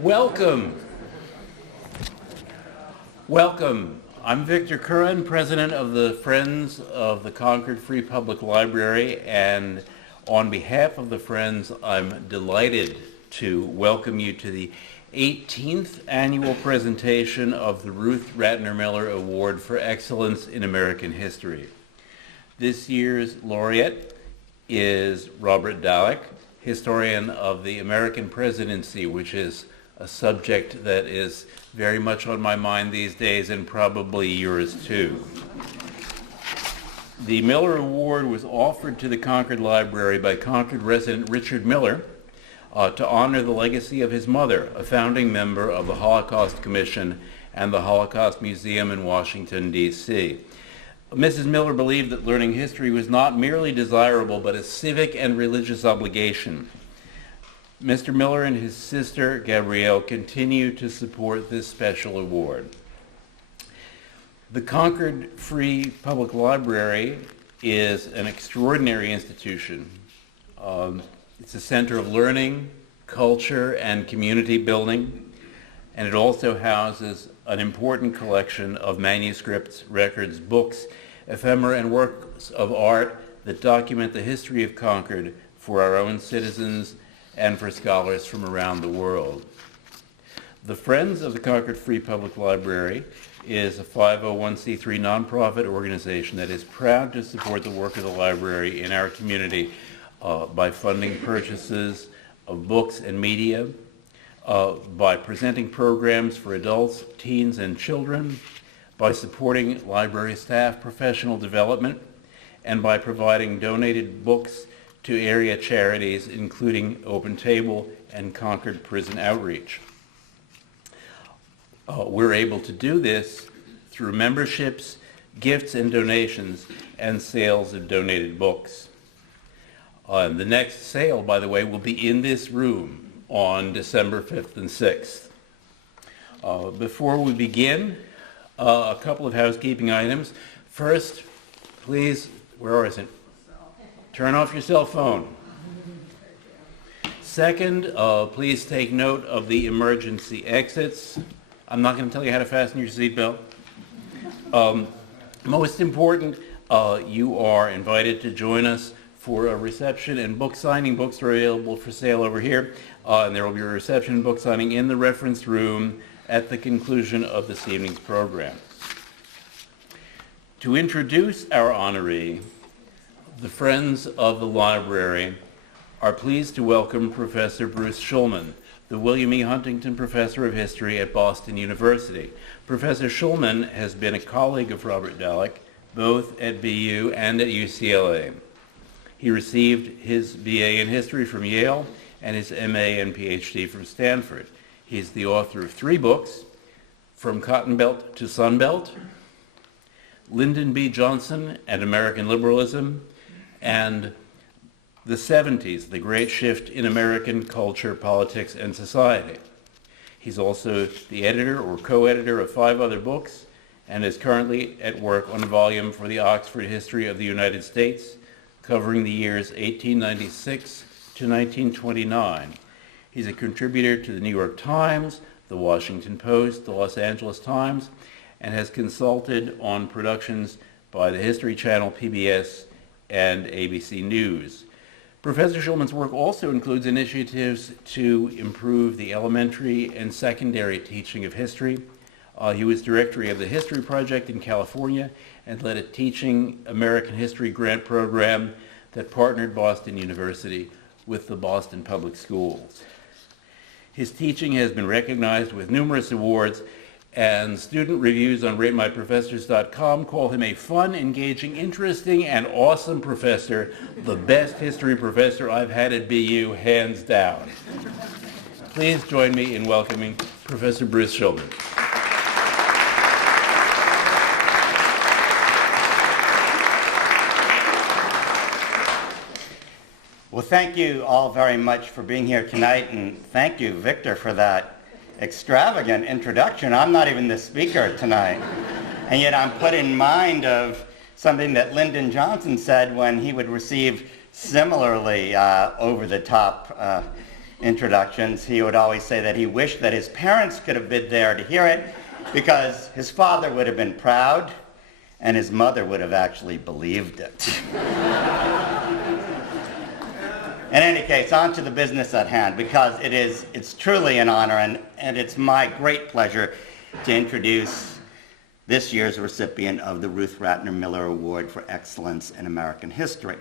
Welcome. Welcome. I'm Victor Curran, president of the Friends of the Concord Free Public Library, and on behalf of the Friends, I'm delighted to welcome you to the 18th annual presentation of the Ruth Ratner Miller Award for Excellence in American History. This year's laureate is Robert Dallek, historian of the American presidency, which is a subject that is very much on my mind these days, and probably yours too. The Miller Award was offered to the Concord Library by Concord resident Richard Miller to honor the legacy of his mother, a founding member of the Holocaust Commission and the Holocaust Museum in Washington, D.C. Mrs. Miller believed that learning history was not merely desirable, but a civic and religious obligation. Mr. Miller and his sister, Gabrielle, continue to support this special award. The Concord Free Public Library is an extraordinary institution. It's a center of learning, culture, and community building, and it also houses an important collection of manuscripts, records, books, ephemera, and works of art that document the history of Concord for our own citizens and for scholars from around the world. The Friends of the Concord Free Public Library is a 501c3 nonprofit organization that is proud to support the work of the library in our community by funding purchases of books and media, by presenting programs for adults, teens, and children, by supporting library staff professional development, and by providing donated books to area charities, including Open Table and Concord Prison Outreach. We're able to do this through memberships, gifts and donations, and sales of donated books. The next sale, by the way, will be in this room on December 5th and 6th. Before we begin, a couple of housekeeping items. First, please, where is it? Turn off your cell phone. Second, please take note of the emergency exits. I'm not going to tell you how to fasten your seatbelt. Most important, you are invited to join us for a reception and book signing. Books are available for sale over here, and there will be a reception and book signing in the reference room at the conclusion of this evening's program. To introduce our honoree, the Friends of the Library are pleased to welcome Professor Bruce Shulman, the William E. Huntington Professor of History at Boston University. Professor Shulman has been a colleague of Robert Dallek, both at BU and at UCLA. He received his BA in History from Yale and his MA and PhD from Stanford. He's the author of 3 books, From Cotton Belt to Sun Belt, Lyndon B. Johnson and American Liberalism, and The 70s, The Great Shift in American Culture, Politics, and Society. He's also the editor or co-editor of 5 other books and is currently at work on a volume for the Oxford History of the United States, covering the years 1896 to 1929. He's a contributor to the New York Times, the Washington Post, the Los Angeles Times, and has consulted on productions by the History Channel, PBS, and ABC News. Professor Shulman's work also includes initiatives to improve the elementary and secondary teaching of history. He was director of the History Project in California and led a Teaching American History grant program that partnered Boston University with the Boston Public Schools. His teaching has been recognized with numerous awards, and student reviews on RateMyProfessors.com call him a fun, engaging, interesting, and awesome professor, the best history professor I've had at BU, hands down. Please join me in welcoming Professor Bruce Shulman. Well, thank you all very much for being here tonight, and thank you, Victor, for that extravagant introduction. I'm not even the speaker tonight, and yet I'm put in mind of something that Lyndon Johnson said when he would receive similarly over-the-top introductions, he would always say that he wished that his parents could have been there to hear it because his father would have been proud and his mother would have actually believed it. In any case, on to the business at hand, because it's truly an honor and it's my great pleasure to introduce this year's recipient of the Ruth Ratner Miller Award for Excellence in American History.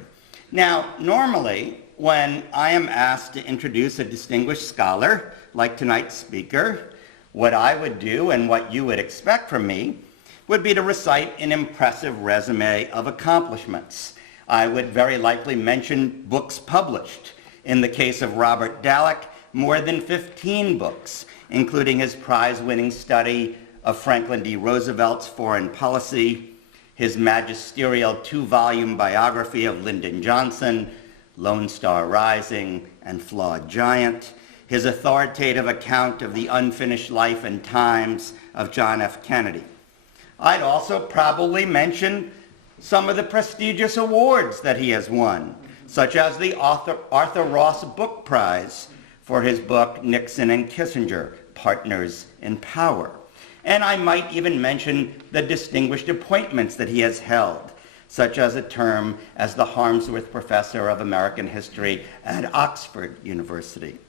Now, normally, when I am asked to introduce a distinguished scholar, like tonight's speaker, what I would do and what you would expect from me would be to recite an impressive resume of accomplishments. I would very likely mention books published. In the case of Robert Dallek, more than 15 books, including his prize-winning study of Franklin D. Roosevelt's foreign policy, his magisterial 2-volume biography of Lyndon Johnson, Lone Star Rising, and Flawed Giant, his authoritative account of the unfinished life and times of John F. Kennedy. I'd also probably mention some of the prestigious awards that he has won, such as the Arthur Ross Book Prize for his book Nixon and Kissinger, Partners in Power. And I might even mention the distinguished appointments that he has held, such as a term as the Harmsworth Professor of American History at Oxford University.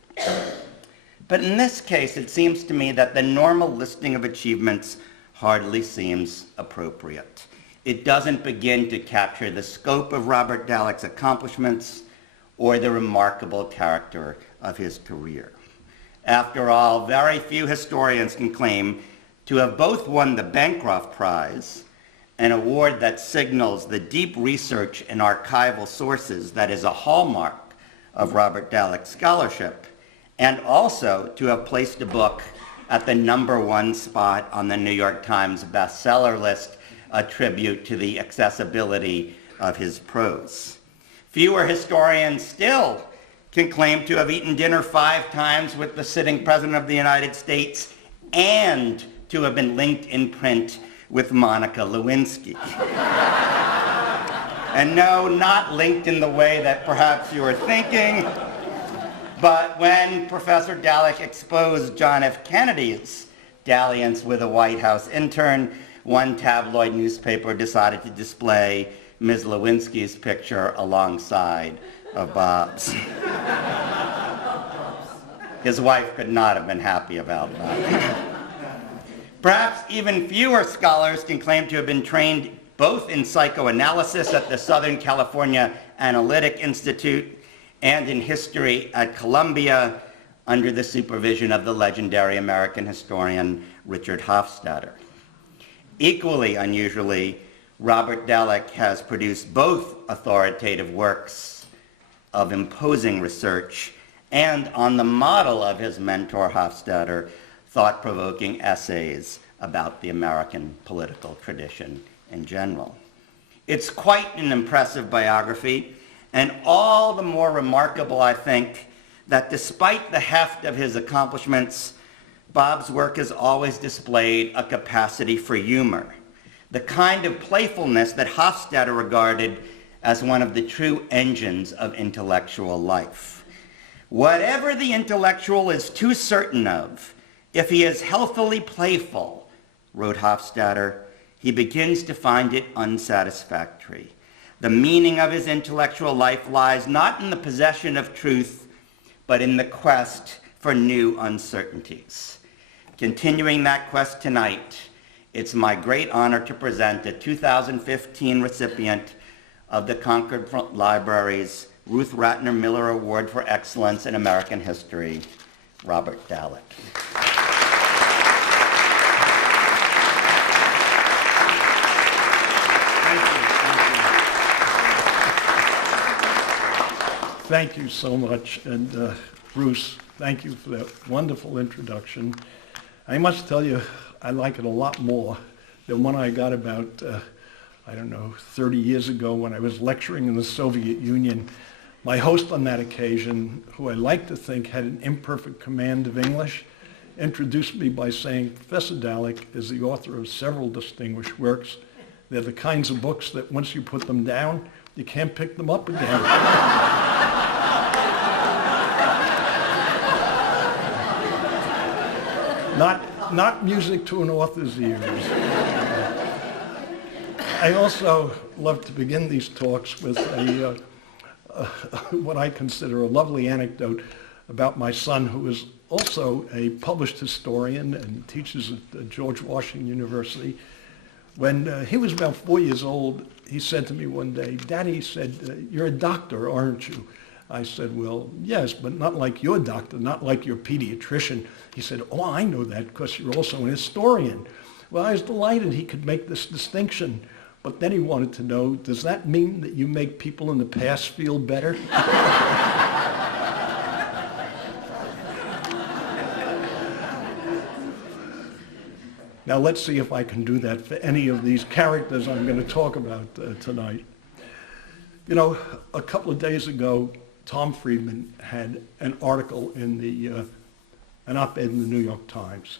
But in this case, it seems to me that the normal listing of achievements hardly seems appropriate. It doesn't begin to capture the scope of Robert Dallek's accomplishments or the remarkable character of his career. After all, very few historians can claim to have both won the Bancroft Prize, an award that signals the deep research in archival sources that is a hallmark of Robert Dallek's scholarship, and also to have placed a book at the #1 spot on the New York Times bestseller list, a tribute to the accessibility of his prose. Fewer historians still can claim to have eaten dinner 5 times with the sitting President of the United States and to have been linked in print with Monica Lewinsky. And no, not linked in the way that perhaps you were thinking, but when Professor Dallek exposed John F. Kennedy's dalliance with a White House intern, one tabloid newspaper decided to display Ms. Lewinsky's picture alongside of Bob's. His wife could not have been happy about that. Perhaps even fewer scholars can claim to have been trained both in psychoanalysis at the Southern California Analytic Institute and in history at Columbia under the supervision of the legendary American historian Richard Hofstadter. Equally unusually, Robert Dallek has produced both authoritative works of imposing research and, on the model of his mentor Hofstadter, thought-provoking essays about the American political tradition in general. It's quite an impressive biography, and all the more remarkable, I think, that despite the heft of his accomplishments, Bob's work has always displayed a capacity for humor, the kind of playfulness that Hofstadter regarded as one of the true engines of intellectual life. Whatever the intellectual is too certain of, if he is healthily playful, wrote Hofstadter, he begins to find it unsatisfactory. The meaning of his intellectual life lies not in the possession of truth, but in the quest for new uncertainties. Continuing that quest tonight, it's my great honor to present the 2015 recipient of the Concord Library's Ruth Ratner Miller Award for Excellence in American History, Robert Dallek. Thank you so much, and Bruce, thank you for that wonderful introduction. I must tell you, I like it a lot more than when I got about, 30 years ago when I was lecturing in the Soviet Union. My host on that occasion, who I like to think had an imperfect command of English, introduced me by saying, Professor Dallek is the author of several distinguished works. They're the kinds of books that once you put them down, you can't pick them up again. Not music to an author's ears. I also love to begin these talks with what I consider a lovely anecdote about my son, who is also a published historian and teaches at George Washington University. When he was about 4 years old, he said to me one day, "Daddy," he said, "you're a doctor, aren't you?" I said, "Well, yes, but not like your doctor, not like your pediatrician." He said, "Oh, I know that because you're also an historian." Well, I was delighted he could make this distinction. But then he wanted to know, does that mean that you make people in the past feel better? Now let's see if I can do that for any of these characters I'm going to talk about tonight. You know, a couple of days ago, Tom Friedman had an article in an op-ed in the New York Times,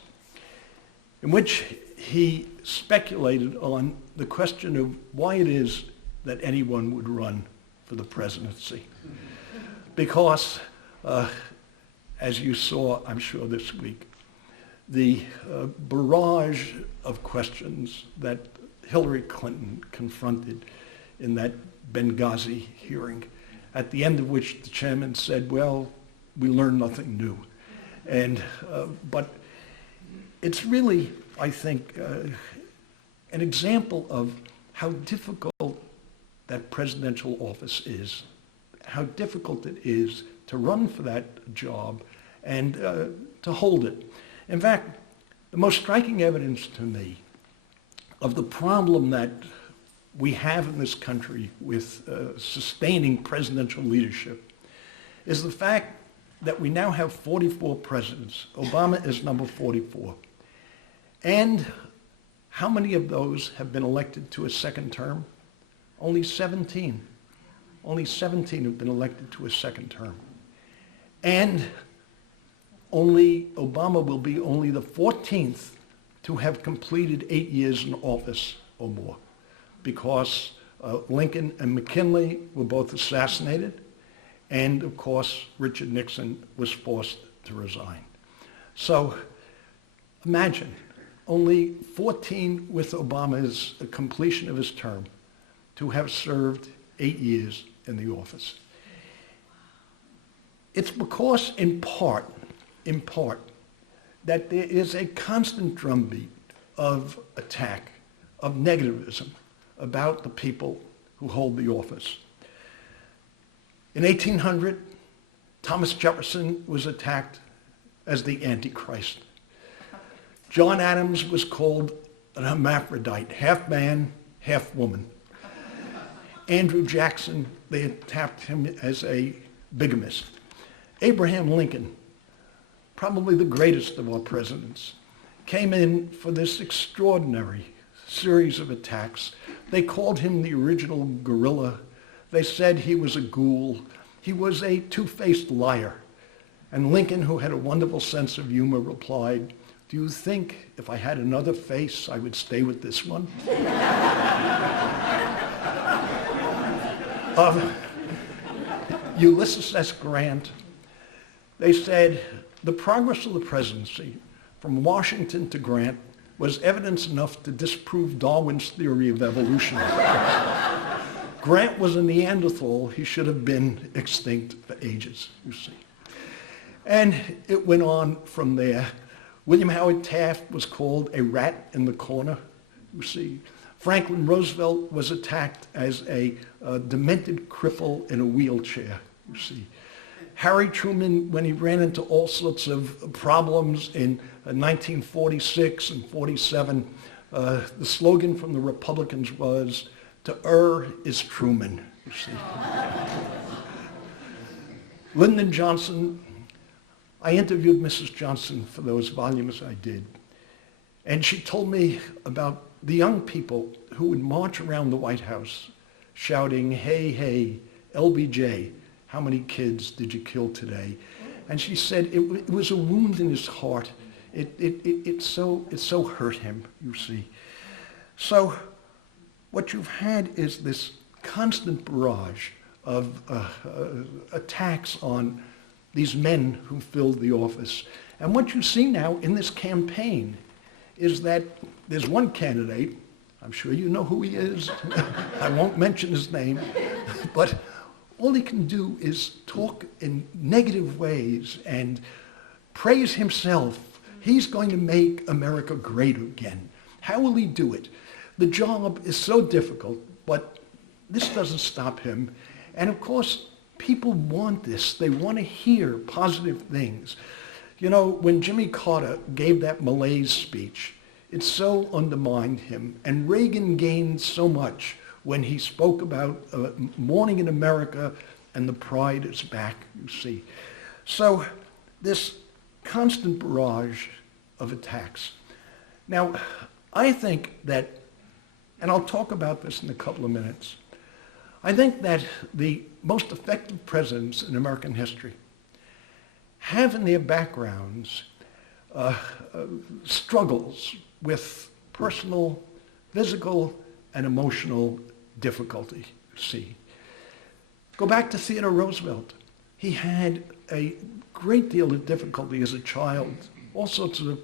in which he speculated on the question of why it is that anyone would run for the presidency. Because, as you saw, I'm sure, this week, the barrage of questions that Hillary Clinton confronted in that Benghazi hearing, at the end of which the chairman said, "Well, we learned nothing new." But it's really, I think, an example of how difficult that presidential office is, how difficult it is to run for that job and to hold it. In fact, the most striking evidence to me of the problem that we have in this country with sustaining presidential leadership is the fact that we now have 44 presidents. Obama is number 44. And how many of those have been elected to a second term? Only 17. Only 17 have been elected to a second term. And Obama will be only the 14th to have completed 8 years in office or more, because Lincoln and McKinley were both assassinated, and of course Richard Nixon was forced to resign. So imagine, only 14 with Obama's completion of his term to have served 8 years in the office. It's because, in part, that there is a constant drumbeat of attack, of negativism about the people who hold the office. In 1800, Thomas Jefferson was attacked as the Antichrist. John Adams was called an hermaphrodite, half man, half woman. Andrew Jackson, they attacked him as a bigamist. Abraham Lincoln, probably the greatest of our presidents, came in for this extraordinary series of attacks. They called him the original guerrilla. They said he was a ghoul. He was a two-faced liar. And Lincoln, who had a wonderful sense of humor, replied, "Do you think if I had another face, I would stay with this one?" Ulysses S. Grant, they said, the progress of the presidency from Washington to Grant was evidence enough to disprove Darwin's theory of evolution. Grant was a Neanderthal. He should have been extinct for ages, you see. And it went on from there. William Howard Taft was called a rat in the corner, you see. Franklin Roosevelt was attacked as a demented cripple in a wheelchair, you see. Harry Truman, when he ran into all sorts of problems in 1946 and 47, the slogan from the Republicans was, "To err is Truman," you see. Lyndon Johnson, I interviewed Mrs. Johnson for those volumes I did, and she told me about the young people who would march around the White House shouting, "Hey, hey, LBJ, how many kids did you kill today?" And she said it was a wound in his heart. It so hurt him, you see. So what you've had is this constant barrage of attacks on these men who filled the office. And what you see now in this campaign is that there's one candidate, I'm sure you know who he is, I won't mention his name, but all he can do is talk in negative ways and praise himself. He's going to make America great again. How will he do it? The job is so difficult, but this doesn't stop him. And of course, people want this. They want to hear positive things. You know, when Jimmy Carter gave that malaise speech, it so undermined him. And Reagan gained so much when he spoke about morning in America and the pride is back, you see. So this constant barrage of attacks. Now, I think that, and I'll talk about this in a couple of minutes, I think that the most effective presidents in American history have in their backgrounds struggles with personal, physical, and emotional difficulty, you see. Go back to Theodore Roosevelt. He had a great deal of difficulty as a child, all sorts of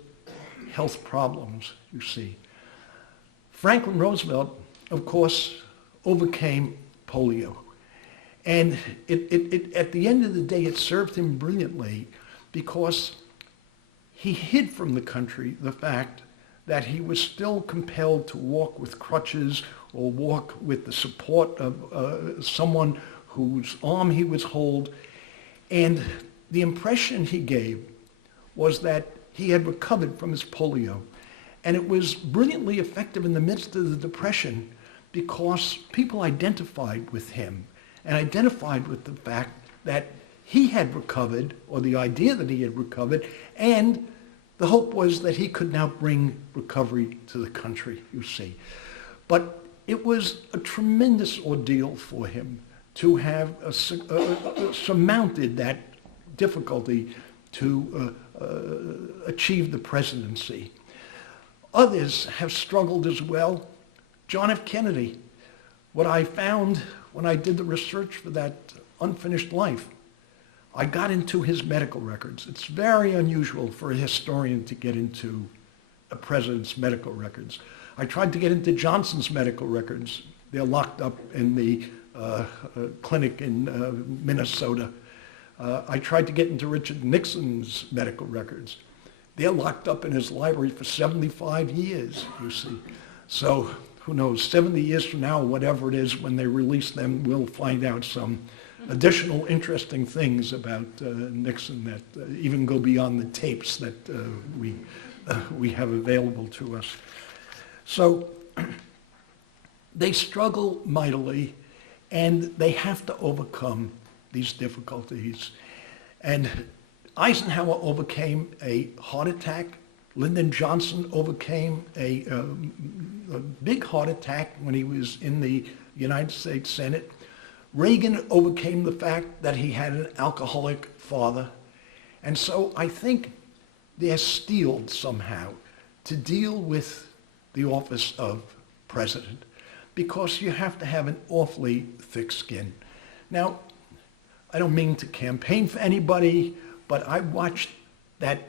health problems, you see. Franklin Roosevelt, of course, overcame polio. And at the end of the day, it served him brilliantly because he hid from the country the fact that he was still compelled to walk with crutches or walk with the support of someone whose arm he was holding. And the impression he gave was that he had recovered from his polio. And it was brilliantly effective in the midst of the Depression because people identified with him and identified with the fact that he had recovered, or the idea that he had recovered, and the hope was that he could now bring recovery to the country, you see. But it was a tremendous ordeal for him to have surmounted that difficulty to achieve the presidency. Others have struggled as well. John F. Kennedy, what I found when I did the research for that Unfinished Life, I got into his medical records. It's very unusual for a historian to get into a president's medical records. I tried to get into Johnson's medical records. They're locked up in the clinic in Minnesota. I tried to get into Richard Nixon's medical records. They're locked up in his library for 75 years, you see. So who knows, 70 years from now, whatever it is, when they release them, we'll find out some additional interesting things about Nixon that even go beyond the tapes that we have available to us. So they struggle mightily, and they have to overcome these difficulties. And Eisenhower overcame a heart attack. Lyndon Johnson overcame a big heart attack when he was in the United States Senate. Reagan overcame the fact that he had an alcoholic father. And so I think they're steeled somehow to deal with the office of president, because you have to have an awfully thick skin. Now, I don't mean to campaign for anybody, but I watched that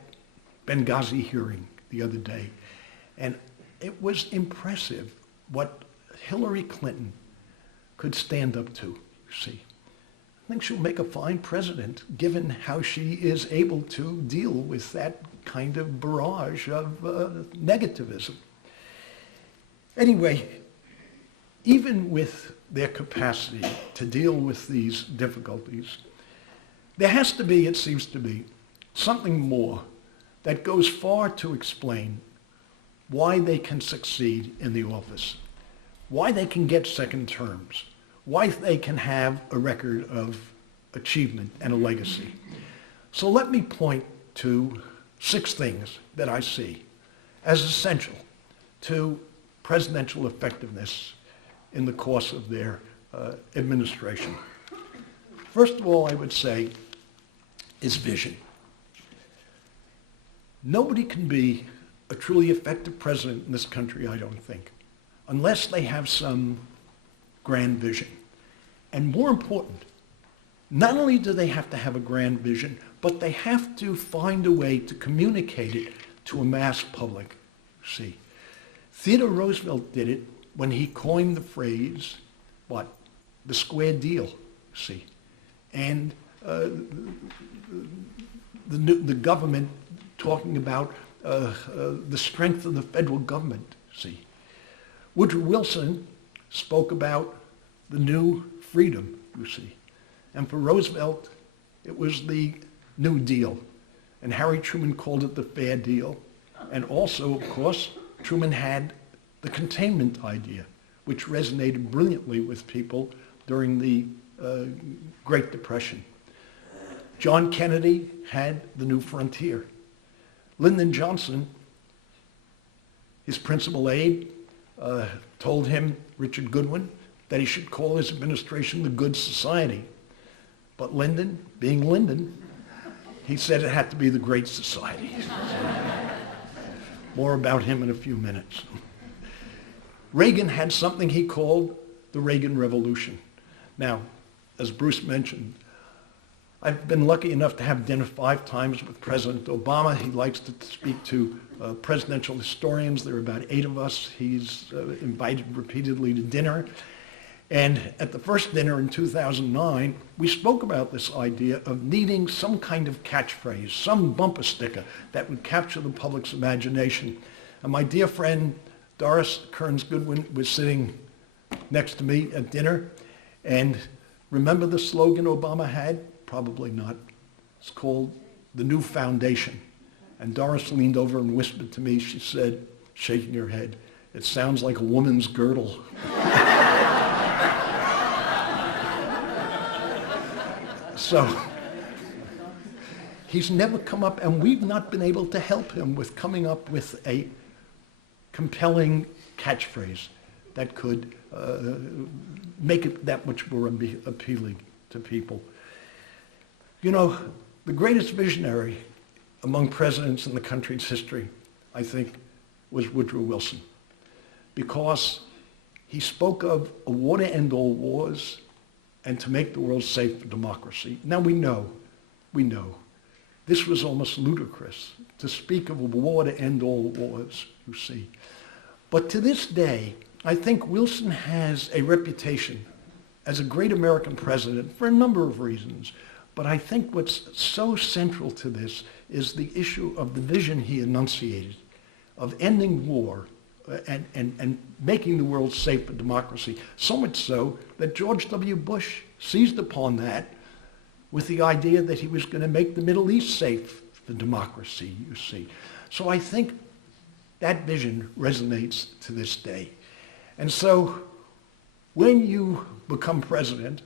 Benghazi hearing the other day, and it was impressive what Hillary Clinton could stand up to, you see. I think she'll make a fine president, given how she is able to deal with that kind of barrage of negativism. Anyway, even with their capacity to deal with these difficulties, there has to be, it seems to be, something more that goes far to explain why they can succeed in the office, why they can get second terms, why they can have a record of achievement and a legacy. So let me point to 6 things that I see as essential to presidential effectiveness in the course of their administration. First of all, I would say is vision. Nobody can be a truly effective president in this country, I don't think, unless they have some grand vision. And more important, not only do they have to have a grand vision, but they have to find a way to communicate it to a mass public, see. Theodore Roosevelt did it when he coined the phrase, what? The square deal, see. And the government talking about the strength of the federal government, see. Woodrow Wilson spoke about the new freedom, you see. And for Roosevelt, it was the New Deal. And Harry Truman called it the Fair Deal. And also, of course, Truman had the containment idea, which resonated brilliantly with people during the Great Depression. John Kennedy had the New Frontier. Lyndon Johnson, his principal aide, told him, Richard Goodwin, that he should call his administration the Good Society. But Lyndon, being Lyndon, he said it had to be the Great Society. More about him in a few minutes. Reagan had something he called the Reagan Revolution. Now, as Bruce mentioned, I've been lucky enough to have dinner 5 times with President Obama. He likes to speak to presidential historians. There are about 8 of us. He's invited repeatedly to dinner. And at the first dinner in 2009, we spoke about this idea of needing some kind of catchphrase, some bumper sticker that would capture the public's imagination. And my dear friend Doris Kearns Goodwin was sitting next to me at dinner. And remember the slogan Obama had? Probably not. It's called the New Foundation. And Doris leaned over and whispered to me, she said, shaking her head, "It sounds like a woman's girdle." So he's never come up, and we've not been able to help him with coming up with a compelling catchphrase that could make it that much more appealing to people. You know, the greatest visionary among presidents in the country's history, I think, was Woodrow Wilson, because he spoke of a war to end all wars and to make the world safe for democracy. Now we know, this was almost ludicrous to speak of a war to end all wars, you see. But to this day, I think Wilson has a reputation as a great American president for a number of reasons. But I think what's so central to this is the issue of the vision he enunciated of ending war and making the world safe for democracy. So much so that George W. Bush seized upon that with the idea that he was going to make the Middle East safe for democracy, you see. So I think that vision resonates to this day. And so when you become president,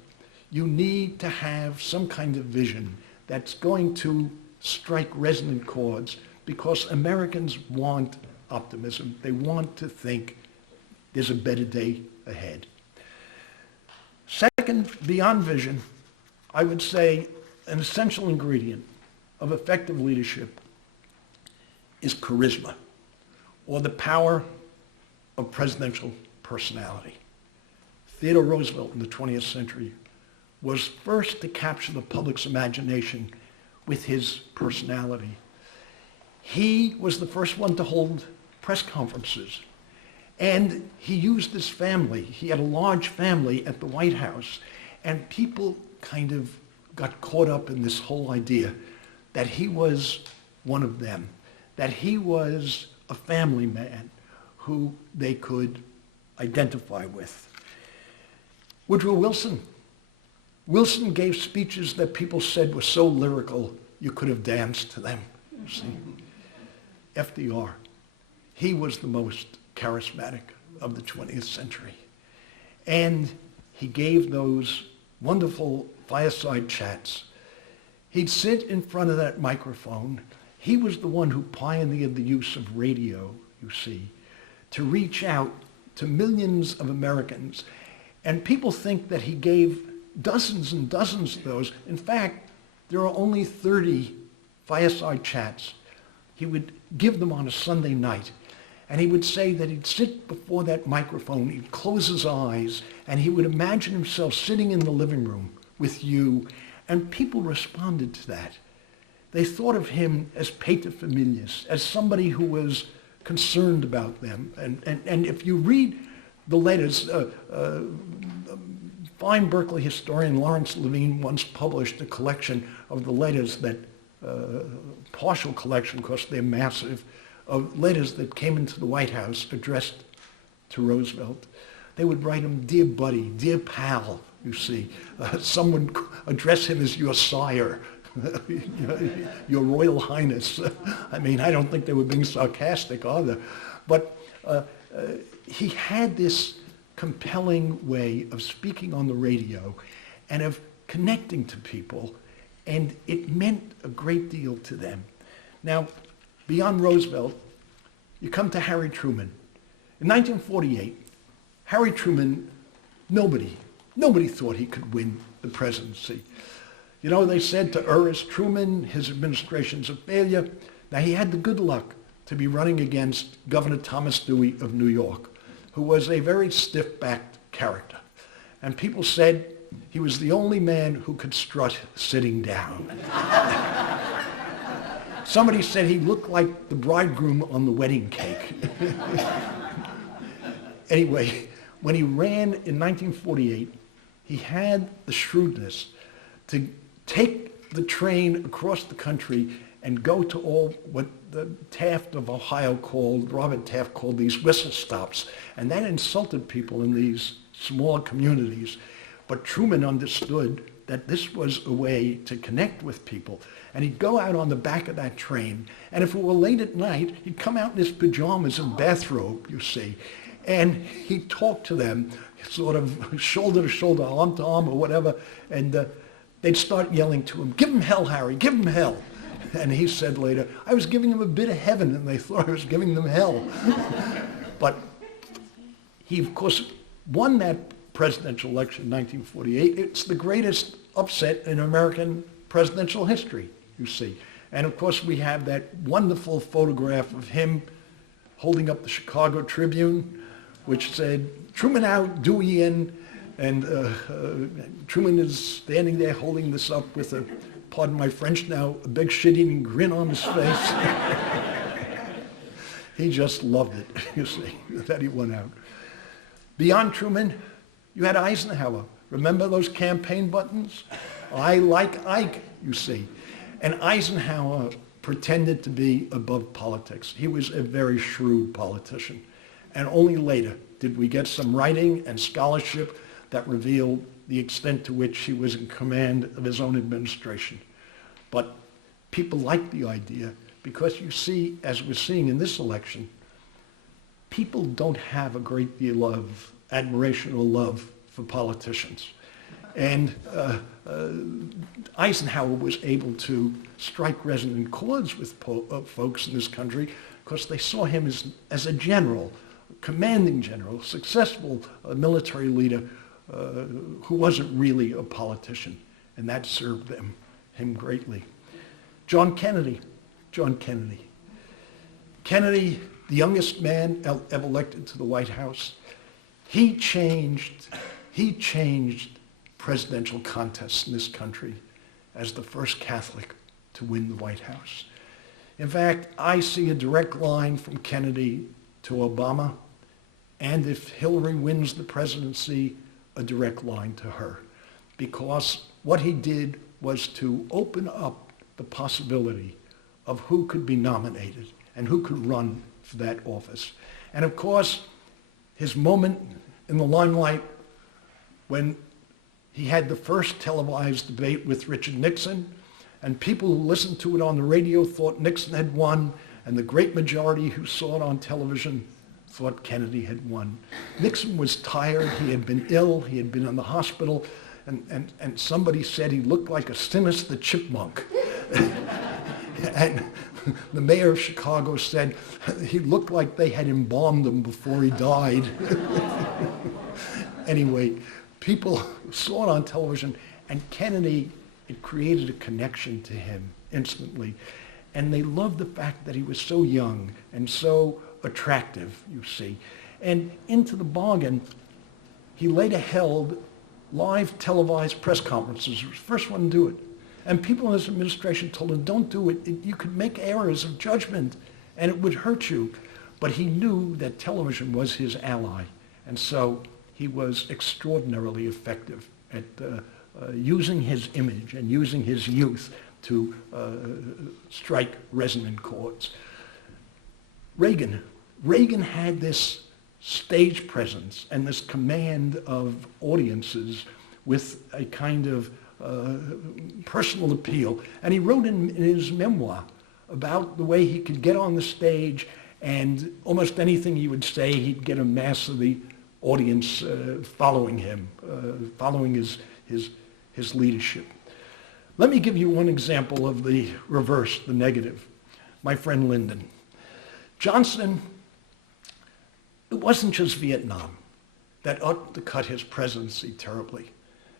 you need to have some kind of vision that's going to strike resonant chords, because Americans want optimism. They want to think there's a better day ahead. Second, beyond vision, I would say an essential ingredient of effective leadership is charisma, or the power of presidential personality. Theodore Roosevelt in the 20th century was first to capture the public's imagination with his personality. He was the first one to hold press conferences, and he used his family. He had a large family at the White House, and people kind of got caught up in this whole idea that he was one of them, that he was a family man who they could identify with. Woodrow Wilson. Wilson gave speeches that people said were so lyrical you could have danced to them. See? FDR. He was the most charismatic of the 20th century. And he gave those wonderful fireside chats. He'd sit in front of that microphone. He was the one who pioneered the use of radio, you see, to reach out to millions of Americans. And people think that he gave dozens and dozens of those. In fact, there are only 30 fireside chats. He would give them on a Sunday night. And he would say that he'd sit before that microphone, he'd close his eyes, and he would imagine himself sitting in the living room with you. And people responded to that. they thought of him as paterfamilias, as somebody who was concerned about them. And if you read the letters, fine Berkeley historian Lawrence Levine once published a collection of the letters that, partial collection because they're massive, of letters that came into the White House addressed to Roosevelt. They would write him, "Dear buddy, dear pal," you see. Some would address him as your sire, your Royal Highness. I mean, I don't think they were being sarcastic either. But he had this compelling way of speaking on the radio and of connecting to people, and it meant a great deal to them. Now, beyond Roosevelt, you come to Harry Truman. In 1948, Harry Truman, nobody thought he could win the presidency. You know, they said to Ernest Truman, his administration's a failure. Now, he had the good luck to be running against Governor Thomas Dewey of New York, who was a very stiff-backed character. And people said he was the only man who could strut sitting down. Somebody said he looked like the bridegroom on the wedding cake. Anyway, when he ran in 1948, he had the shrewdness to take the train across the country and go to all what the Taft of Ohio called, Robert Taft called these whistle stops. And that insulted people in these small communities. But Truman understood that this was a way to connect with people. And he'd go out on the back of that train, and if it were late at night, he'd come out in his pajamas and bathrobe, you see, and he'd talk to them, sort of shoulder to shoulder, arm to arm, or whatever, and they'd start yelling to him, "Give him hell, Harry, give him hell." And he said later, "I was giving them a bit of heaven, and they thought I was giving them hell." But he, of course, won that presidential election in 1948. It's the greatest upset in American presidential history, you see. And of course, we have that wonderful photograph of him holding up the Chicago Tribune, which said, "Truman out, Dewey in," and Truman is standing there holding this up with a, pardon my French now, a big shit-eating grin on his face. He just loved it, you see, that he won out. Beyond Truman, you had Eisenhower. Remember those campaign buttons? "I like Ike," you see. And Eisenhower pretended to be above politics. He was a very shrewd politician. And only later did we get some writing and scholarship that revealed the extent to which he was in command of his own administration. But people liked the idea because you see, as we're seeing in this election, people don't have a great deal of admiration or love for politicians. And Eisenhower was able to strike resonant chords with folks in this country because they saw him as a general, a commanding general, successful military leader who wasn't really a politician. And that served him greatly. John Kennedy. Kennedy, the youngest man ever elected to the White House, he changed presidential contests in this country as the first Catholic to win the White House. In fact, I see a direct line from Kennedy to Obama, and if Hillary wins the presidency, a direct line to her. Because what he did was to open up the possibility of who could be nominated and who could run for that office. And of course, his moment in the limelight when he had the first televised debate with Richard Nixon, and people who listened to it on the radio thought Nixon had won, and the great majority who saw it on television thought Kennedy had won. Nixon was tired, he had been ill, he had been in the hospital, and somebody said he looked like a sinister chipmunk. And the mayor of Chicago said he looked like they had embalmed him before he died. Anyway, people saw it on television, and Kennedy, it created a connection to him instantly. And they loved the fact that he was so young and so attractive, you see. And into the bargain, he later held live televised press conferences. He was the first one to do it. And people in his administration told him, don't do it. You could make errors of judgment and it would hurt you. But he knew that television was his ally. And so he was extraordinarily effective at using his image and using his youth to strike resonant chords. Reagan had this stage presence and this command of audiences with a kind of personal appeal. And he wrote in his memoir about the way he could get on the stage and almost anything he would say, he'd get a mass of the audience following him, following his leadership. Let me give you one example of the reverse, the negative. My friend Lyndon Johnson, it wasn't just Vietnam that undercut his presidency terribly.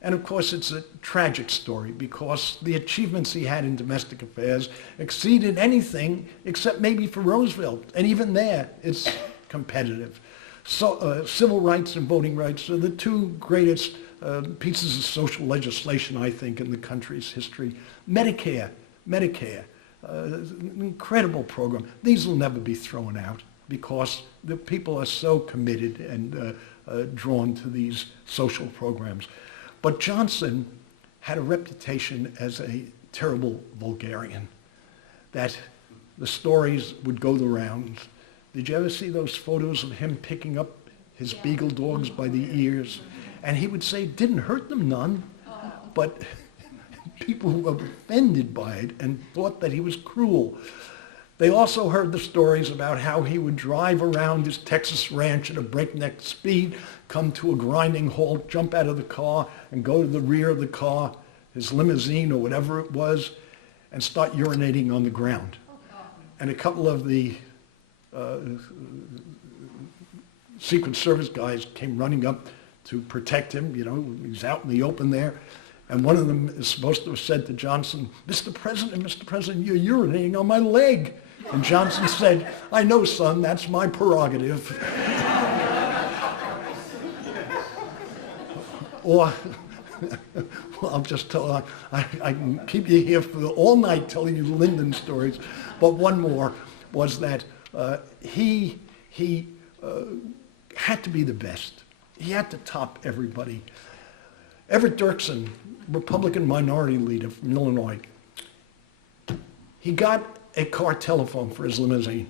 And of course, it's a tragic story because the achievements he had in domestic affairs exceeded anything except maybe for Roosevelt. And even there, it's competitive. So, civil rights and voting rights are the two greatest pieces of social legislation, I think, in the country's history. Medicare, an incredible program. These will never be thrown out because the people are so committed and drawn to these social programs. But Johnson had a reputation as a terrible vulgarian, that the stories would go the rounds. Did you ever see those photos of him picking up his beagle dogs by the ears? And he would say it didn't hurt them none, but people were offended by it and thought that he was cruel. They also heard the stories about how he would drive around his Texas ranch at a breakneck speed, come to a grinding halt, jump out of the car, and go to the rear of the car, his limousine or whatever it was, and start urinating on the ground. And a couple of the Secret Service guys came running up to protect him. You know, he's out in the open there. And one of them is supposed to have said to Johnson, Mr. President, you're urinating on my leg. And Johnson said, I know, son, that's my prerogative. Or, well, I'll just tell, I can keep you here for all night telling you Lyndon stories. But one more was that he had to be the best. He had to top everybody. Everett Dirksen, Republican minority leader from Illinois, he got a car telephone for his limousine.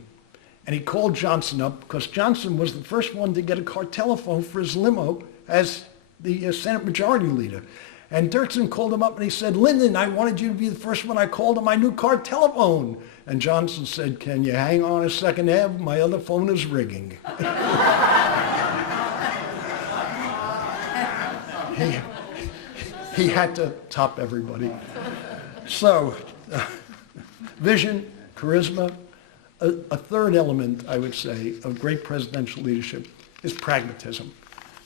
And he called Johnson up because Johnson was the first one to get a car telephone for his limo as the Senate Majority Leader. And Dirksen called him up and he said, Lyndon, I wanted you to be the first one I called on my new car telephone. And Johnson said, can you hang on a second, Ev? My other phone is ringing. He had to top everybody. So, vision, charisma. A third element, I would say, of great presidential leadership is pragmatism.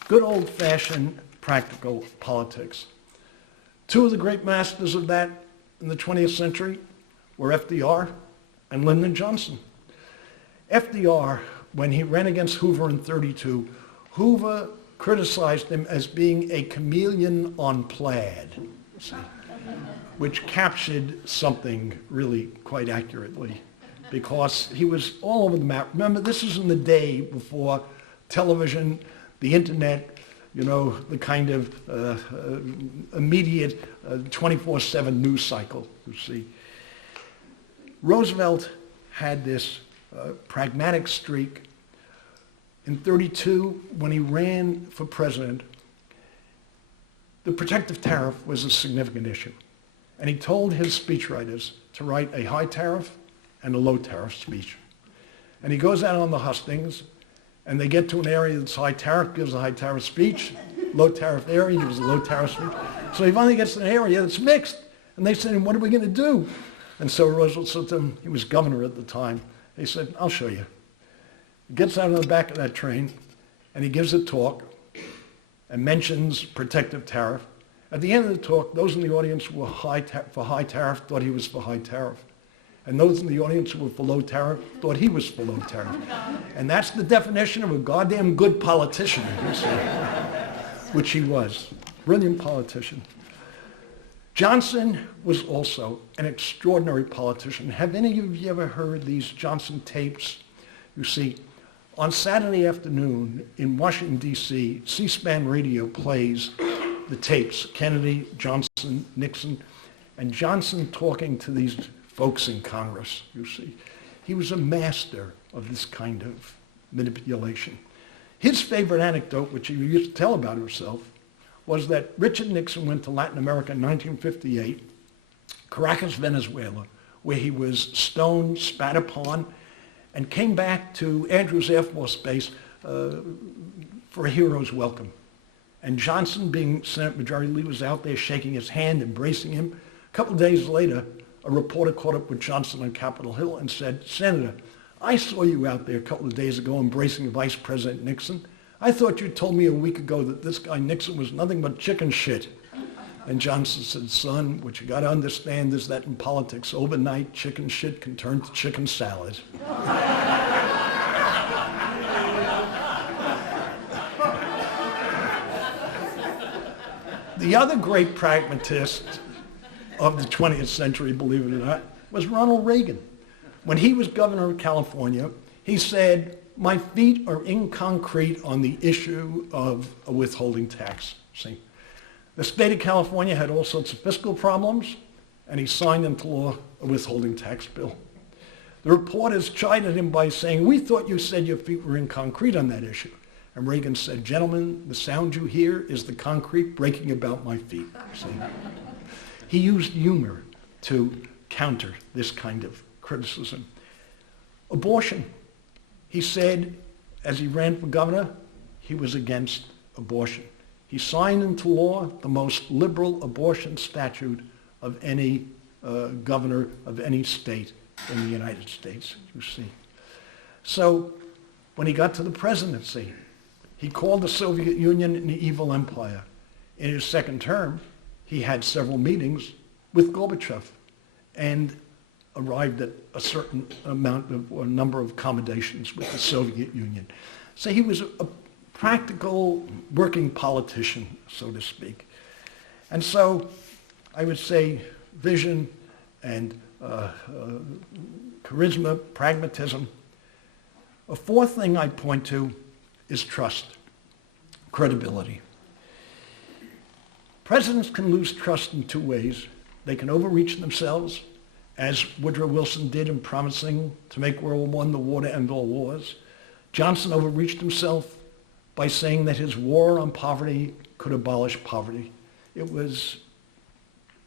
Good old-fashioned practical politics. Two of the great masters of that in the 20th century were FDR and Lyndon Johnson. FDR, when he ran against Hoover in '32, Hoover criticized him as being a chameleon on plaid, which captured something really quite accurately because he was all over the map. Remember, this is in the day before television, the internet, you know, the kind of immediate 24/7 news cycle, you see. Roosevelt had this pragmatic streak. In '32, when he ran for president, the protective tariff was a significant issue. And he told his speechwriters to write a high tariff and a low tariff speech. And he goes out on the hustings, and they get to an area that's high tariff, gives a high tariff speech, low tariff area, gives a low tariff speech. So he finally gets to an area that's mixed. And they said, what are we going to do? And so Roosevelt said to him, he was governor at the time, he said, I'll show you. He gets out of the back of that train, and he gives a talk and mentions protective tariff. At the end of the talk, those in the audience who were for high tariff thought he was for high tariff. And those in the audience who were for low tariff thought he was for low tariff. And that's the definition of a goddamn good politician, you see, which he was. Brilliant politician. Johnson was also an extraordinary politician. Have any of you ever heard these Johnson tapes? You see, on Saturday afternoon in Washington, D.C., C-SPAN radio plays the tapes, Kennedy, Johnson, Nixon, and Johnson talking to these folks in Congress, you see. He was a master of this kind of manipulation. His favorite anecdote, which he used to tell about himself, was that Richard Nixon went to Latin America in 1958, Caracas, Venezuela, where he was stoned, spat upon, and came back to Andrews Air Force Base for a hero's welcome. And Johnson, being Senate Majority Leader, was out there shaking his hand, embracing him. A couple of days later, a reporter caught up with Johnson on Capitol Hill and said, "Senator, I saw you out there a couple of days ago embracing Vice President Nixon. I thought you told me a week ago that this guy Nixon was nothing but chicken shit." And Johnson said, "Son, what you got to understand is that in politics, overnight, chicken shit can turn to chicken salad." The other great pragmatist of the 20th century, believe it or not, was Ronald Reagan. When he was governor of California, he said, "My feet are in concrete on the issue of a withholding tax." See, the state of California had all sorts of fiscal problems, and he signed into law a withholding tax bill. The reporters chided him by saying, "We thought you said your feet were in concrete on that issue." And Reagan said, "Gentlemen, the sound you hear is the concrete breaking about my feet." See? He used humor to counter this kind of criticism. Abortion. He said, as he ran for governor, he was against abortion. He signed into law the most liberal abortion statute of any governor of any state in the United States, you see. So when he got to the presidency, he called the Soviet Union an evil empire. In his second term, he had several meetings with Gorbachev and arrived at a certain amount of, or number of accommodations with the Soviet Union. So he was a practical working politician, so to speak. And so I would say vision and charisma, pragmatism. A fourth thing I point to is trust, credibility. Presidents can lose trust in two ways. They can overreach themselves, as Woodrow Wilson did in promising to make World War I the war to end all wars. Johnson overreached himself by saying that his war on poverty could abolish poverty. It was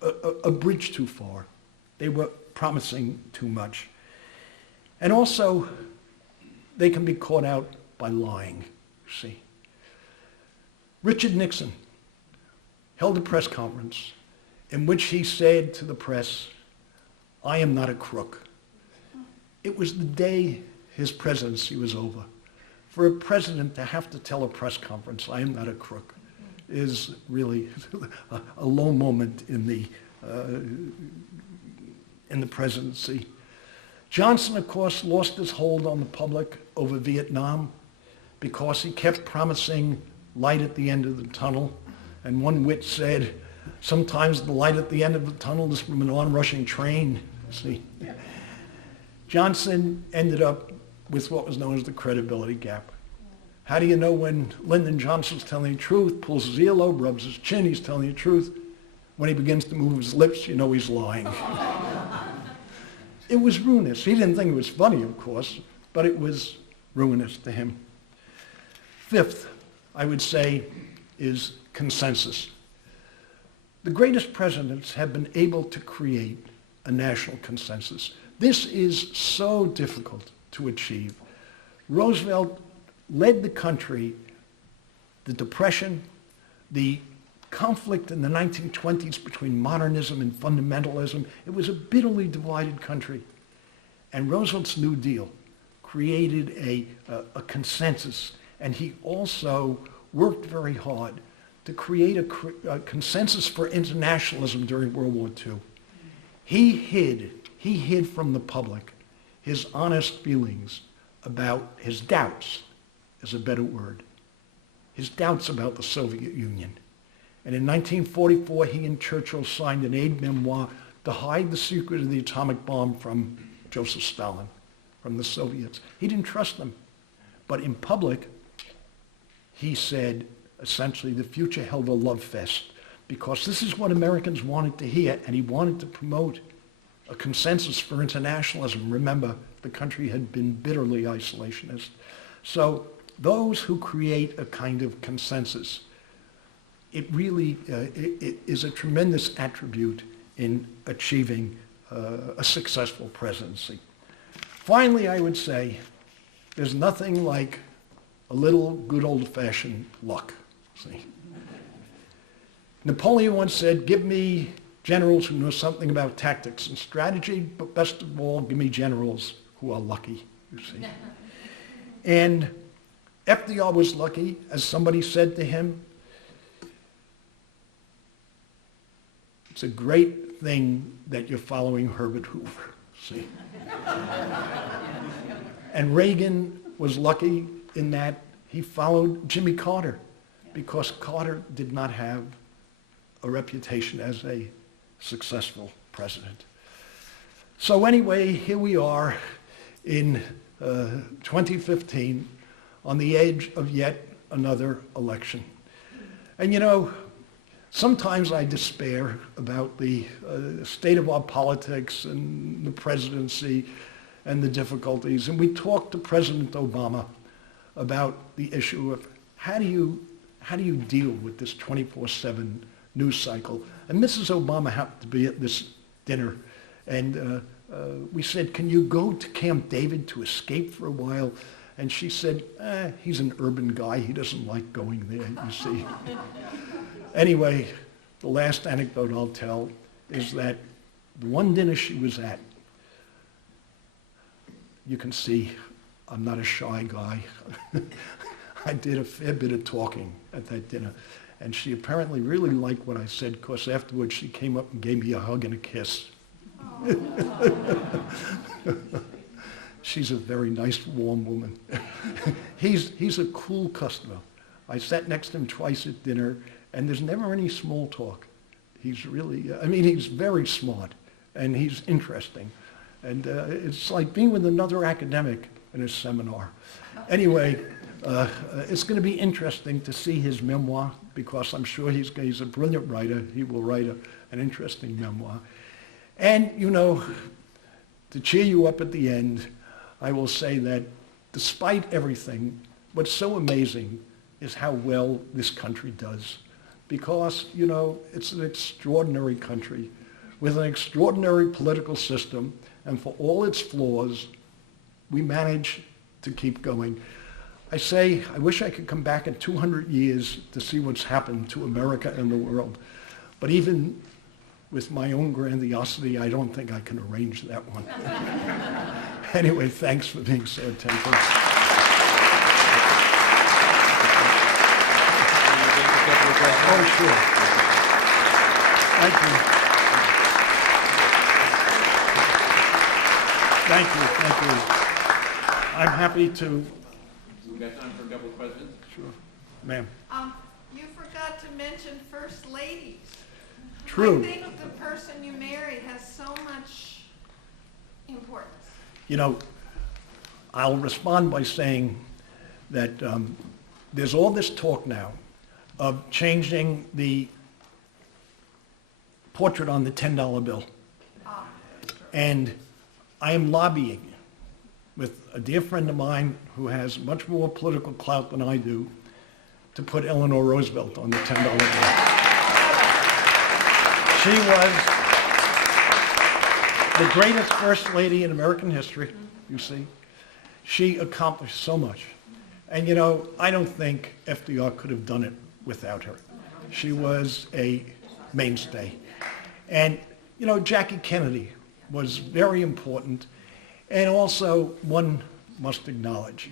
a bridge too far. They were promising too much. And also, they can be caught out by lying, you see. Richard Nixon held a press conference in which he said to the press, "I am not a crook." It was the day his presidency was over. For a president to have to tell a press conference, "I am not a crook," is really a low moment in the presidency. Johnson, of course, lost his hold on the public over Vietnam because he kept promising light at the end of the tunnel. And one wit said, "Sometimes the light at the end of the tunnel is from an onrushing train." See, Johnson ended up with what was known as the credibility gap. How do you know when Lyndon Johnson's telling the truth, pulls his earlobe, rubs his chin, he's telling the truth? When he begins to move his lips, you know he's lying. It was ruinous. He didn't think it was funny, of course, but it was ruinous to him. Fifth, I would say, is consensus. The greatest presidents have been able to create a national consensus. This is so difficult to achieve. Roosevelt led the country, the Depression, the conflict in the 1920s between modernism and fundamentalism. It was a bitterly divided country. And Roosevelt's New Deal created a consensus, and he also worked very hard to create a consensus for internationalism during World War II. He hid from the public his honest feelings about his doubts, is a better word, his doubts about the Soviet Union. And in 1944, he and Churchill signed an aid memoir to hide the secret of the atomic bomb from Joseph Stalin, from the Soviets. He didn't trust them. But in public, he said, essentially, the future held a love fest, because this is what Americans wanted to hear, and he wanted to promote a consensus for internationalism. Remember, the country had been bitterly isolationist. So those who create a kind of consensus, it really it is a tremendous attribute in achieving a successful presidency. Finally, I would say there's nothing like a little good old-fashioned luck. See? Napoleon once said, give me generals who know something about tactics and strategy, but best of all, give me generals who are lucky, you see. And FDR was lucky, as somebody said to him. It's a great thing that you're following Herbert Hoover, see. And Reagan was lucky in that he followed Jimmy Carter, because Carter did not have a reputation as a successful president. So anyway, here we are in 2015 on the edge of yet another election. And you know, sometimes I despair about the state of our politics and the presidency and the difficulties. And we talked to President Obama about the issue of how do you deal with this 24/7 news cycle. And Mrs. Obama happened to be at this dinner, and we said, can you go to Camp David to escape for a while? And she said, he's an urban guy. He doesn't like going there, you see. Anyway, the last anecdote I'll tell is that the one dinner she was at, you can see I'm not a shy guy. I did a fair bit of talking at that dinner. And she apparently really liked what I said, because afterwards she came up and gave me a hug and a kiss. She's a very nice, warm woman. He's a cool customer. I sat next to him twice at dinner, and there's never any small talk. He's really, he's very smart, and he's interesting. And it's like being with another academic in a seminar. Anyway, it's going to be interesting to see his memoir, because I'm sure he's a brilliant writer. He will write an interesting memoir. And, you know, to cheer you up at the end, I will say that despite everything, what's so amazing is how well this country does. Because, you know, it's an extraordinary country with an extraordinary political system, and for all its flaws, we manage to keep going. I say, I wish I could come back in 200 years to see what's happened to America and the world. But even with my own grandiosity, I don't think I can arrange that one. Anyway, thanks for being so attentive. Oh, sure. Thank you. Thank you. I'm happy to. We got time for a couple of questions? Sure. Ma'am. You forgot to mention first ladies. True. I think the person you marry has so much importance. You know, I'll respond by saying that there's all this talk now of changing the portrait on the $10 bill. And I am lobbying with a dear friend of mine who has much more political clout than I do to put Eleanor Roosevelt on the $10 bill. She was the greatest first lady in American history, you see. She accomplished so much. And you know, I don't think FDR could have done it without her. She was a mainstay. And you know, Jackie Kennedy was very important. And also, one must acknowledge,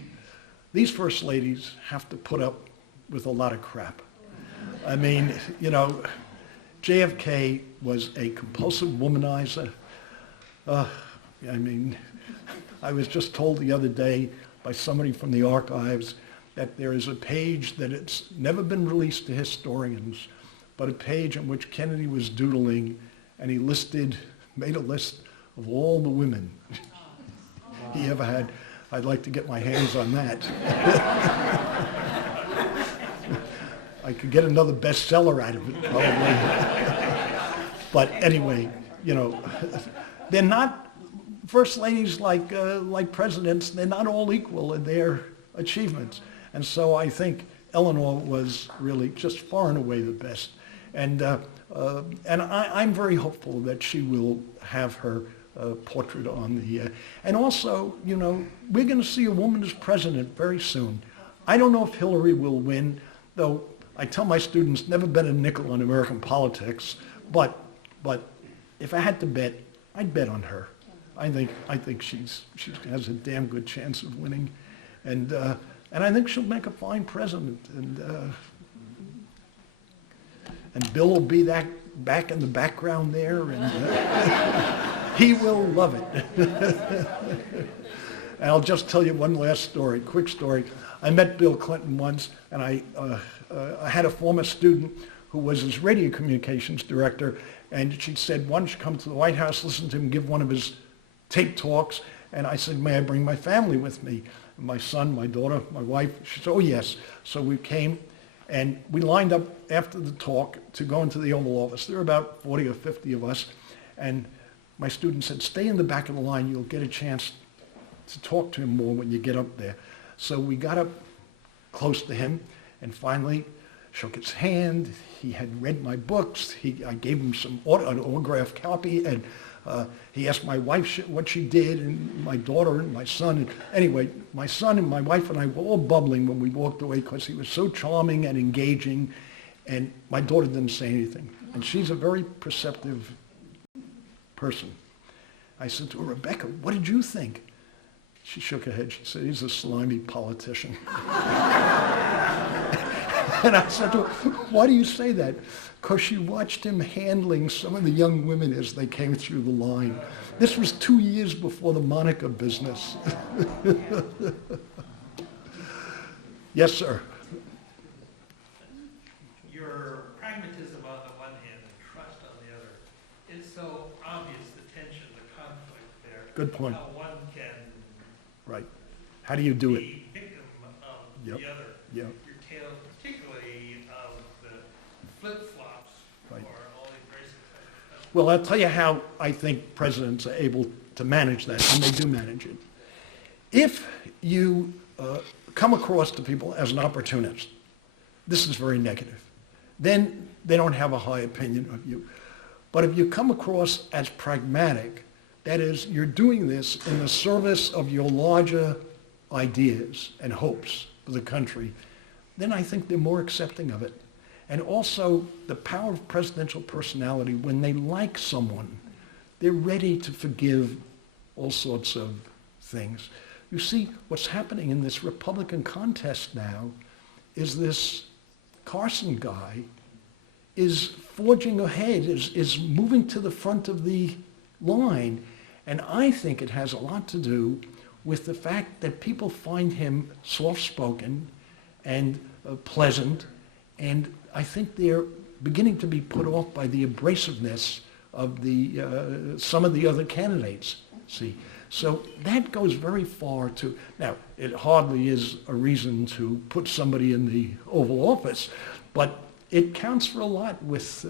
these first ladies have to put up with a lot of crap. I mean, you know, JFK was a compulsive womanizer. I was just told the other day by somebody from the archives that there is a page that it's never been released to historians, but a page in which Kennedy was doodling, and he made a list of all the women he ever had. I'd like to get my hands on that. I could get another bestseller out of it, probably. But anyway, they're not first ladies like presidents. They're not all equal in their achievements, and so I think Eleanor was really just far and away the best. And I'm very hopeful that she will have her portrait on the. And also, we're going to see a woman as president very soon. I don't know if Hillary will win, though. I tell my students, never bet a nickel on American politics, but if I had to bet, I'd bet on her. I think she has a damn good chance of winning, and I think she'll make a fine president, and Bill will be back in the background there, and he will love it. And I'll just tell you one last story, quick story. I met Bill Clinton once, and I had a former student who was his radio communications director, and she said, why don't you come to the White House, listen to him give one of his tape talks? And I said, may I bring my family with me? My son, my daughter, my wife. She said, oh yes. So we came, and we lined up after the talk to go into the Oval Office. There were about 40 or 50 of us, and my student said, stay in the back of the line. You'll get a chance to talk to him more when you get up there. So we got up close to him, and finally shook his hand. He had read my books. I gave him an autographed copy, and he asked my wife what she did, and my daughter and my son. And anyway, my son and my wife and I were all bubbling when we walked away because he was so charming and engaging, and my daughter didn't say anything. And she's a very perceptive person. I said to her, Rebecca, what did you think? She shook her head. She said, he's a slimy politician. And I said to her, why do you say that? Because she watched him handling some of the young women as they came through the line. This was 2 years before the Monica business. Yes, sir. Your pragmatism on the one hand and trust on the other, it's so obvious, the tension, the conflict there. Good point. How one can Right. How do you do it? be victim of Yep. the other. Yep. Your tale, particularly of the flip-flops Right. or all these very successful. Well, I'll tell you how I think presidents are able to manage that, and they do manage it. If you come across to people as an opportunist, this is very negative, then they don't have a high opinion of you. But if you come across as pragmatic, that is, you're doing this in the service of your larger ideas and hopes for the country, then I think they're more accepting of it. And also, the power of presidential personality, when they like someone, they're ready to forgive all sorts of things. You see, what's happening in this Republican contest now is this Carson guy is forging ahead, is moving to the front of the line. And I think it has a lot to do with the fact that people find him soft-spoken and pleasant, and I think they're beginning to be put off by the abrasiveness of some of the other candidates. See, so that goes very far to, now it hardly is a reason to put somebody in the Oval Office, but it counts for a lot with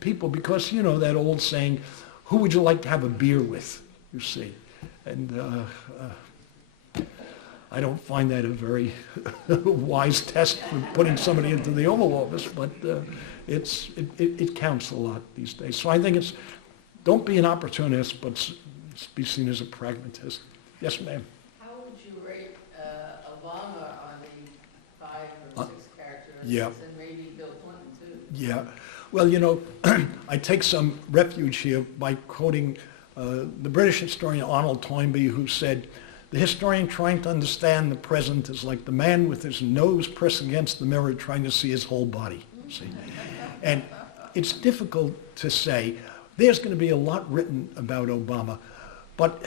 people because, that old saying, who would you like to have a beer with, you see? And I don't find that a very wise test for putting somebody into the Oval Office, but it counts a lot these days. So I think don't be an opportunist, but be seen as a pragmatist. Yes, ma'am. How would you rate Obama on the 5 or 6 characteristics, Yeah. and maybe Bill Clinton too? Yeah. Well, I take some refuge here by quoting the British historian Arnold Toynbee, who said, the historian trying to understand the present is like the man with his nose pressed against the mirror trying to see his whole body. See? And it's difficult to say. There's going to be a lot written about Obama. But,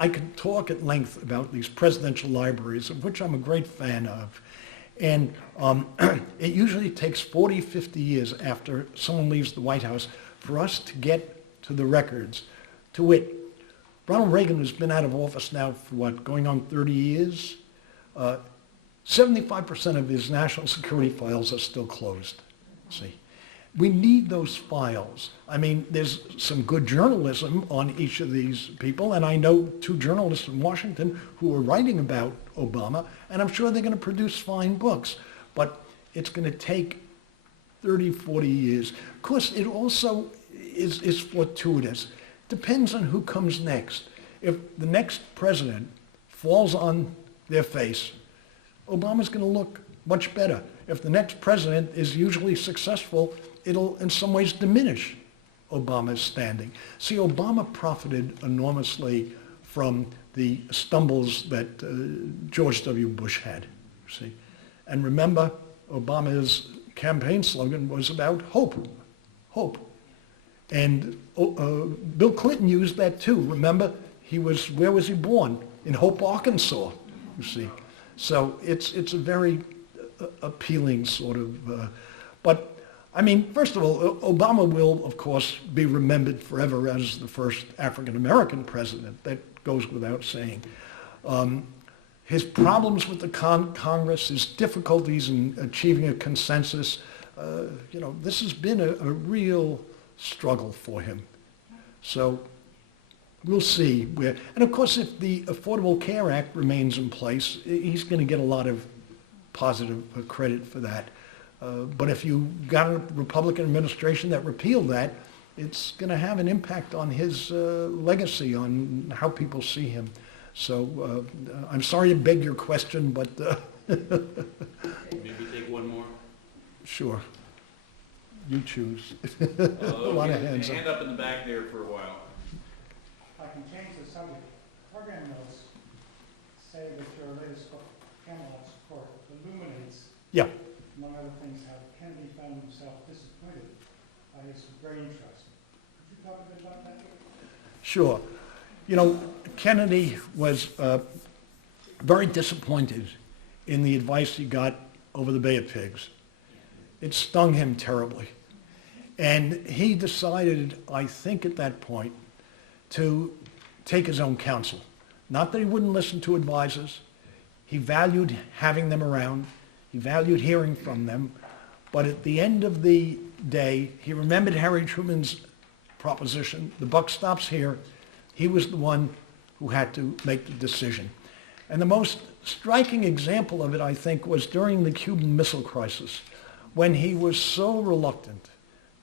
I could talk at length about these presidential libraries, of which I'm a great fan of. And it usually takes 40, 50 years after someone leaves the White House for us to get to the records. To wit, Ronald Reagan has been out of office now for what, going on 30 years? 75% of his national security files are still closed. See, we need those files. I mean, there's some good journalism on each of these people, and I know 2 journalists in Washington who are writing about Obama, and I'm sure they're going to produce fine books, but it's going to take 30, 40 years. Of course, it also is fortuitous. Depends on who comes next. If the next president falls on their face, Obama's going to look much better. If the next president is usually successful, it'll in some ways diminish Obama's standing. See, Obama profited enormously from the stumbles that George W. Bush had, see. And remember, Obama's campaign slogan was about hope, hope. And Bill Clinton used that too. Remember, where was he born? In Hope, Arkansas, you see. So it's a very appealing sort of, but I mean, first of all, Obama will, of course, be remembered forever as the first African-American president. That goes without saying. His problems with the Congress, his difficulties in achieving a consensus, this has been a real struggle for him. So we'll see where, and of course, if the Affordable Care Act remains in place, he's going to get a lot of positive credit for that. But if you got a Republican administration that repealed that, it's going to have an impact on his legacy, on how people see him. So I'm sorry to beg your question, but... Maybe take one more. Sure. You choose. A lot of hands up. Hand up in the back there for a while. I can change the subject. Program notes say that your latest book, Camelot's Court, illuminates, Yeah. among other things, how Kennedy found himself disappointed by his brain trust. Could you talk a bit about that? Sure. Kennedy was very disappointed in the advice he got over the Bay of Pigs. It stung him terribly. And he decided, I think at that point, to take his own counsel. Not that he wouldn't listen to advisors. He valued having them around. He valued hearing from them. But at the end of the day, he remembered Harry Truman's proposition, the buck stops here. He was the one who had to make the decision. And the most striking example of it, I think, was during the Cuban Missile Crisis, when he was so reluctant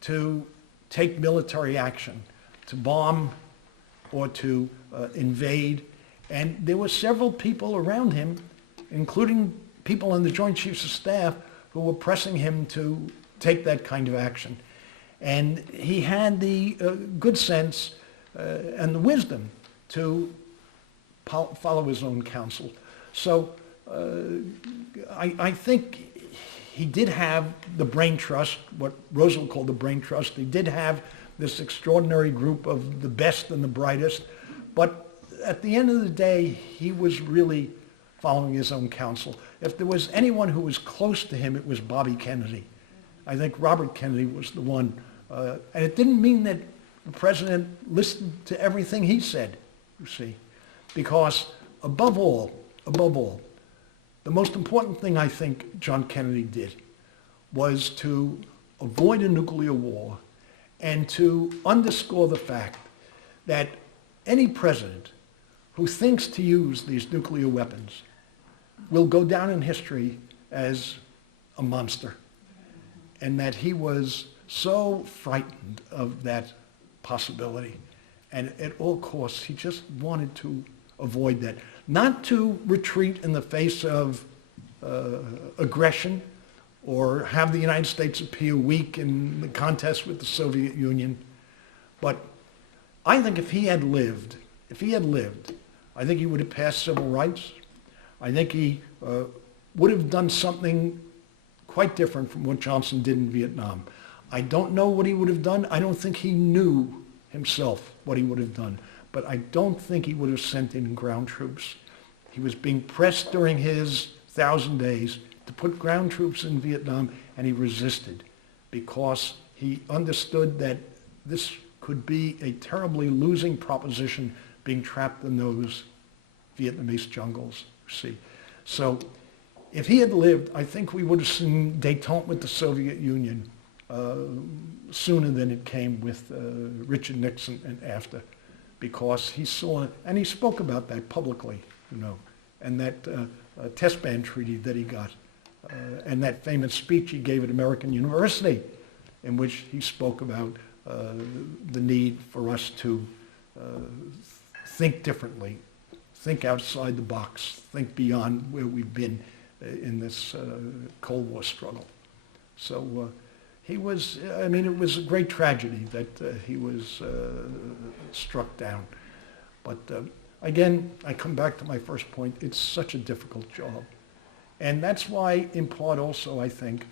to take military action, to bomb or to invade. And there were several people around him, including people in the Joint Chiefs of Staff, who were pressing him to take that kind of action. And he had the good sense and the wisdom to follow his own counsel. So I think he did have the brain trust, what Roosevelt called the brain trust. He did have this extraordinary group of the best and the brightest. But at the end of the day, he was really following his own counsel. If there was anyone who was close to him, it was Bobby Kennedy. I think Robert Kennedy was the one. And it didn't mean that the president listened to everything he said, you see. Because above all, the most important thing I think John Kennedy did was to avoid a nuclear war and to underscore the fact that any president who thinks to use these nuclear weapons will go down in history as a monster, and that he was so frightened of that possibility. And at all costs, he just wanted to avoid that. Not to retreat in the face of aggression or have the United States appear weak in the contest with the Soviet Union. But I think if he had lived, I think he would have passed civil rights. I think he would have done something quite different from what Johnson did in Vietnam. I don't know what he would have done. I don't think he knew himself what he would have done. But I don't think he would have sent in ground troops. He was being pressed during his 1,000 days, to put ground troops in Vietnam, and he resisted because he understood that this could be a terribly losing proposition, being trapped in those Vietnamese jungles, you see. So if he had lived, I think we would have seen détente with the Soviet Union sooner than it came with Richard Nixon and after, because he saw, and he spoke about that publicly, you know, and that test ban treaty that he got, and that famous speech he gave at American University, in which he spoke about the need for us to think differently, think outside the box, think beyond where we've been in this Cold War struggle. So he was, I mean, it was a great tragedy that he was struck down. But again, I come back to my first point, it's such a difficult job. And that's why, in part also, I think,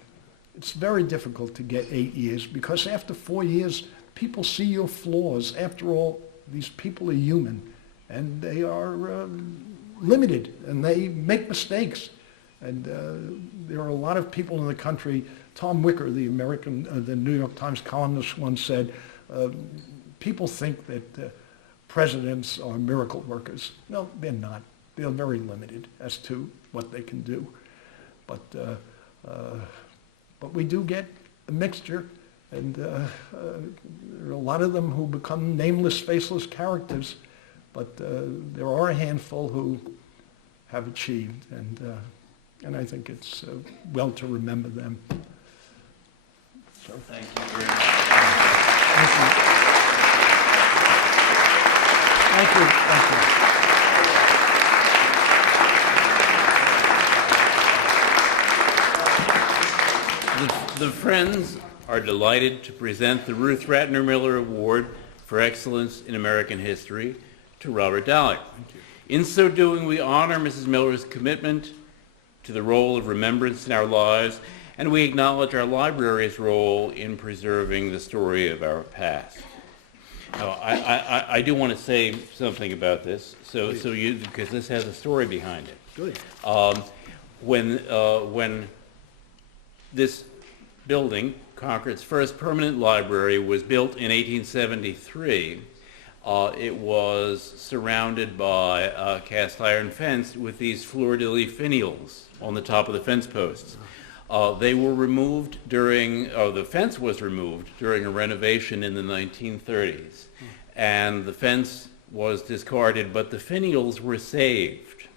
it's very difficult to get 8 years, because after 4 years, people see your flaws. After all, these people are human, and they are limited, and they make mistakes. And there are a lot of people in the country. Tom Wicker, the New York Times columnist, once said, people think that presidents are miracle workers. No, they're not. They're very limited as to what they can do. But we do get a mixture, and there are a lot of them who become nameless, faceless characters, but there are a handful who have achieved, and I think it's well to remember them. So, Thank you very much. Thank you. Thank you. The Friends are delighted to present the Ruth Ratner Miller Award for Excellence in American History to Robert Dallek. In so doing, we honor Mrs. Miller's commitment to the role of remembrance in our lives, and we acknowledge our library's role in preserving the story of our past. Now, I do want to say something about this, because this has a story behind it. Good. When this building, Concord's first permanent library, was built in 1873, it was surrounded by a cast iron fence with these fleur-de-lis finials on the top of the fence posts. They were removed the fence was removed during a renovation in the 1930s. And the fence was discarded, but the finials were saved.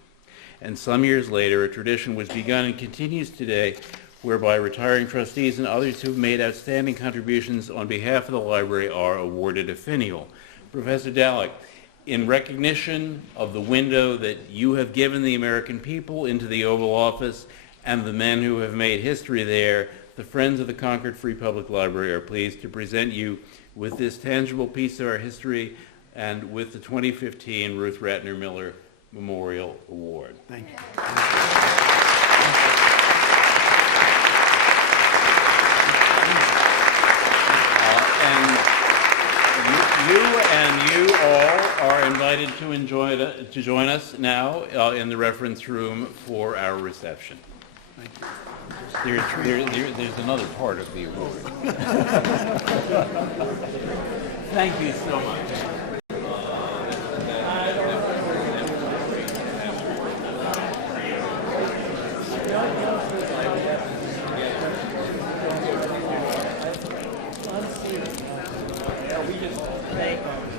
And some years later, a tradition was begun and continues today, whereby retiring trustees and others who have made outstanding contributions on behalf of the library are awarded a finial. Professor Dallek, in recognition of the window that you have given the American people into the Oval Office and the men who have made history there, the Friends of the Concord Free Public Library are pleased to present you with this tangible piece of our history and with the 2015 Ruth Ratner Miller Memorial Award. Thank you. You all are invited to join us now in the reference room for our reception. There's another part of the award. Thank you so much. We just thank them.